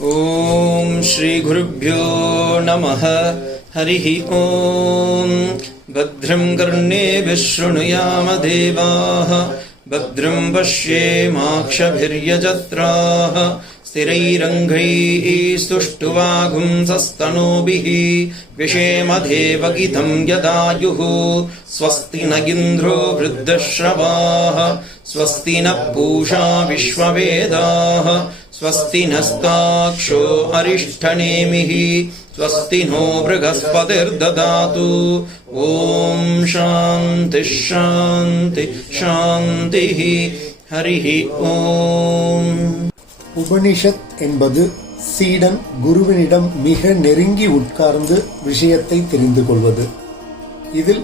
ॐ श्रीगुरुभ्यो नमः। हरिः ॐ भद्रं कर्णेभिः शृणुयाम देवाः। भद्रं पश्येमाक्षभिर्यजत्राः स्थिरैरङ्घैः सुष्ठुवागुंसस्तनूभिः विषेमधेवगितं यदायुः। स्वस्ति न इन्द्रो वृद्धश्रवाः। स्वस्ति नः पूषा विश्ववेदाः स्वस्ति नस्ताक्षो अरिष्ठनेमिः स्वस्ति नो बृहस्पतिर्ददातु ॐ शान्तिः शान्तिः शान्तिः हरिः ॐ உபனிஷத் என்பது சீடன் குருவினிடம் மிக நெருங்கி உட்கார்ந்து விஷயத்தை தெரிந்து கொள்வது இதில்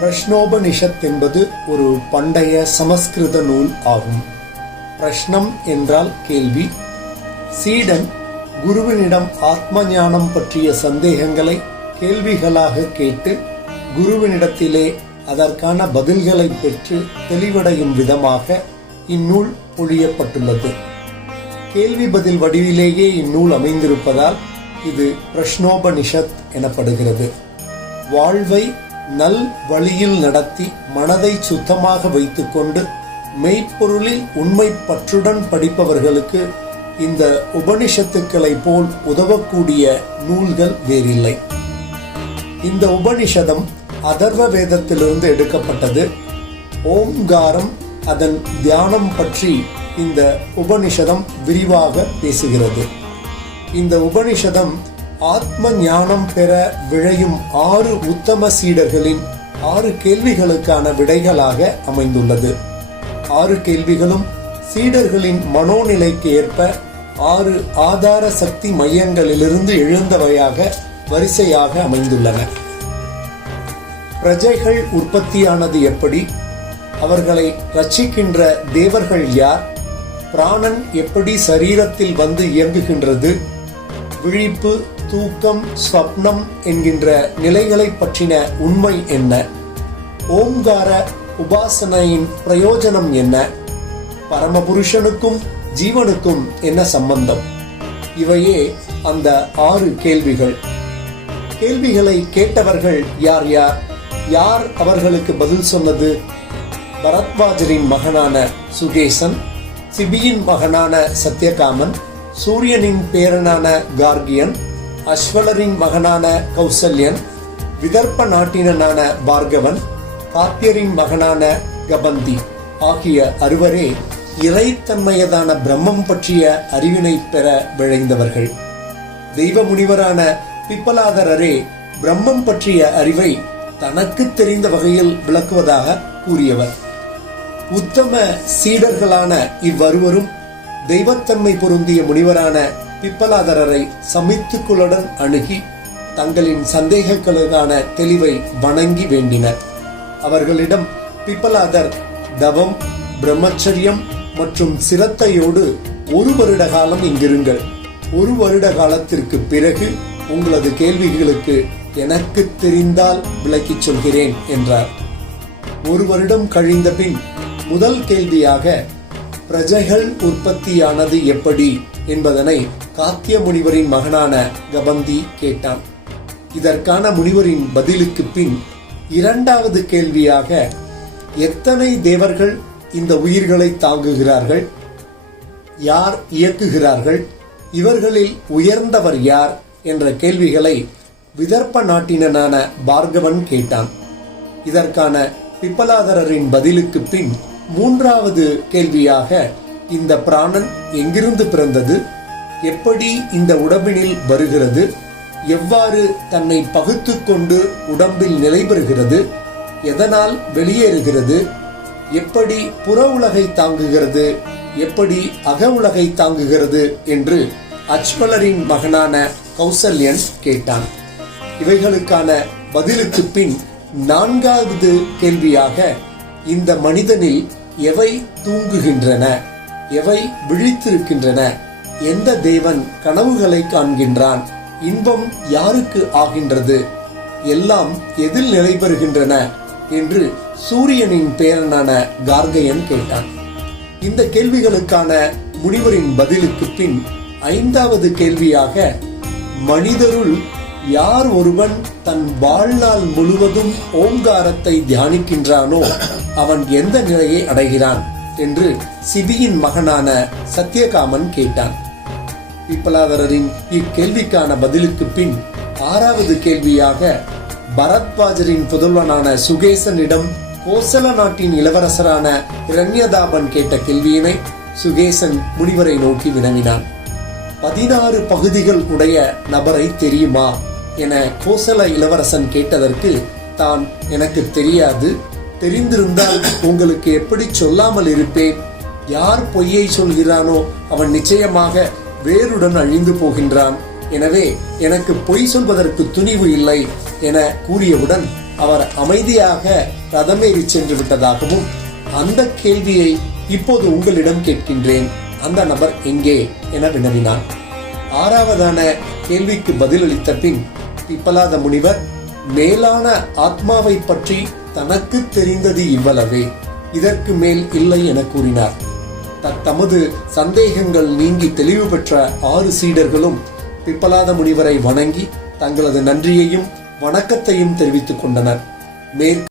பிரஷ்னோபனிஷத் என்பது ஒரு பண்டைய சமஸ்கிருத நூல் ஆகும் பிரஷ்னம் என்றால் கேள்வி. சீடன் குருவினிடம் ஆத்ம ஞானம் பற்றிய சந்தேகங்களை கேள்விகளாக கேட்டு குருவினிடத்திலே அதற்கான பதில்களை பெற்று தெளிவடையும் விதமாக இந்நூல் பொழியப்பட்டுள்ளது கேள்வி பதில் வடிவிலேயே இந்நூல் அமைந்திருப்பதால் இது பிரஷ்னோபனிஷத் எனப்படுகிறது. வாழ்வை நல் வழியில் நடத்தி மனதை சுத்தமாக வைத்துக்கொண்டு மெய்ப்பொருளில் உண்மை பற்றுடன் படிப்பவர்களுக்கு இந்த உபனிஷத்துக்களை போல் உதவக்கூடிய நூல்கள் வேறில்லை. இந்த உபனிஷதம் அதர்வ வேதத்திலிருந்து எடுக்கப்பட்டது. ஓம்காரம் அதன் தியானம் பற்றி இந்த உபனிஷதம் விரிவாக பேசுகிறது. இந்த உபனிஷதம் ஆத்ம ஞானம் பெற விழையும் ஆறு உத்தம சீடர்களின் ஆறு கேள்விகளுக்கான விடைகளாக அமைந்துள்ளது. ஆறு கேள்விகளும் சீடர்களின் மனோநிலைக்கு ஏற்ப ஆறு ஆதார சக்தி மையங்களிலிருந்து எழுந்தவையாக வரிசையாக அமைந்துள்ளன. பிரஜைகள் உற்பத்தியானது எப்படி? அவர்களை ரட்சிக்கின்ற தேவர்கள் யார்? பிராணன் எப்படி சரீரத்தில் வந்து இயங்குகின்றது? விழிப்பு தூக்கம் ஸ்வப்னம் என்கின்ற நிலைகளை பற்றின உண்மை என்ன? ஓம்கார உபாசனையின் பிரயோஜனம் என்ன? பரமபுருஷனுக்கும் ஜீவனுக்கும் என்ன சம்பந்தம்? இவையே அந்த ஆறு கேள்விகள். கேள்விகளை கேட்டவர்கள் யார் யார்? யார் அவர்களுக்கு பதில் சொன்னது? பரத்வாஜரின் மகனான சுகேசன் சிபியின் மகனான சத்யகாமன் சூரியனின் பேரனான கார்கியன் அஸ்வலரின் மகனான கௌசல்யன் விதர்ப்ப நாட்டினனான பார்கவன் காத்தியரின் மகனான கபந்தி ஆகிய அறுவரே இறைத்தன்மையதான பிரம்மம் பற்றிய அறிவினை பெற விழைந்தவர்கள். தெய்வ முனிவரான பிப்பலாதரரே பிரம்மம் பற்றிய அறிவை தனக்கு தெரிந்த வகையில் விளக்குவதாக கூறியவர். உத்தம சீடர்களான இவ்வருவரும் தெய்வத்தன்மை பொருந்திய முனிவரான பிப்பலாதரரை சமித்துக்குளுடன் அணுகி தங்களின் சந்தேகங்களுக்கான தெளிவை வணங்கி வேண்டினர். அவர்களிடம் பிப்பலாதர் தவம் பிரம்மச்சரியம் மற்றும் சிரத்தையோடு ஒரு வருட காலம் இங்கிருங்கள். ஒரு வருட காலத்திற்கு பிறகு உங்களது கேள்விகளுக்கு எனக்கு தெரிந்தால் விளக்கிச் சொல்கிறேன் என்றார். ஒரு வருடம் கழிந்த பின் முதல் கேள்வியாக பிரஜைகள் உற்பத்தியானது எப்படி? என்பதனை காத்திய முனிவரின் மகனான கபந்தி கேட்டான். இதற்கான முனிவரின் பதிலுக்கு பின் இரண்டாவது கேள்வியாக எத்தனை தேவர்கள் இந்த உயிர்களை தாங்குகிறார்கள்? யார் இயக்குகிறார்கள்? இவர்களில் உயர்ந்தவர் யார்? என்ற கேள்விகளை விதர்ப்ப நாட்டினனான பார்கவன் கேட்டான். இதற்கான பிப்பலாதரரின் பதிலுக்கு பின் மூன்றாவது கேள்வியாக இந்த பிராணன் எங்கிருந்து பிறந்தது? எப்படி இந்த உடம்பினில் வருகிறது? எவ்வாறு தன்னை பகுத்து கொண்டு உடம்பில் நிலை பெறுகிறது எதனால் வெளியேறுகிறது எப்படி புற உலகை தாங்குகிறது எப்படி அக உலகை தாங்குகிறது என்று அஜ்மலரின் மகனான கௌசல்யன் கேட்டான். இவைகளுக்கான பதிலுக்கு பின் நான்காவது கேள்வியாக இந்த மனிதனில் எவை தூங்குகின்றன எவை விழித்திருக்கின்றன எந்த தேவன் கனவுகளை காண்கின்றான் இன்பம் யாருக்கு ஆகின்றது? எல்லாம் எதில் நிலை பெறுகின்றன? என்று சூரியனின் பேரனான கார்கையன் கேட்டான். இந்த கேள்விகளுக்கான முனிவரின் பதிலுக்கு பின் ஐந்தாவது கேள்வியாக மனிதருள் யார் ஒருவன் தன் வாழ்நாள் முழுவதும் ஓங்காரத்தை தியானிக்கின்றானோ அவன் எந்த நிலையை அடைகிறான்? என்று சிபியின் மகனான சத்யகாமன் கேட்டான். பிப்பலாதரரின் இக்கேள்விக்கான பதிலுக்கு பின் ஆறாவது கேள்வியாக பரத்வாஜரின் புதல்வனான சுகேசனிடம் கோசல நாட்டின் இளவரசரான இரண்யதாபன் கேட்ட கேள்வியினை சுகேசன் முனிவரை நோக்கி வினவினான். பதினாறு பகுதிகள் உடைய நபரை தெரியுமா என கோசல இளவரசன் கேட்டதற்கு தான் எனக்கு தெரியாது. தெரிந்திருந்தால் உங்களுக்கு எப்படி சொல்லாமல் இருப்பேன்? யார் பொய்யை சொல்கிறானோ அவன் நிச்சயமாக வேருடன் அழிந்து போகின்றான். எனவே எனக்கு பொய் சொல்வதற்கு துணிவு இல்லை என கூறியவுடன் அவர் அமைதியாக ரதமேறி சென்று விட்டதாகவும் அந்த கேள்வியை இப்போது உங்களிடம் கேட்கின்றேன். அந்த நபர் எங்கே என வினவினான். ஆறாவதான கேள்விக்கு பதிலளித்த பின் பிப்பலாத முனிவர் மேலான ஆத்மாவை பற்றி தனக்கு தெரிந்தது இவ்வளவே இதற்கு மேல் இல்லை என கூறினார். தமது சந்தேகங்கள் நீங்கி தெளிவு பெற்ற ஆறு சீடர்களும் பிப்பலாத முனிவரை வணங்கி தங்களது நன்றியையும் வணக்கத்தையும் தெரிவித்துக் கொண்டனர். மேற்கு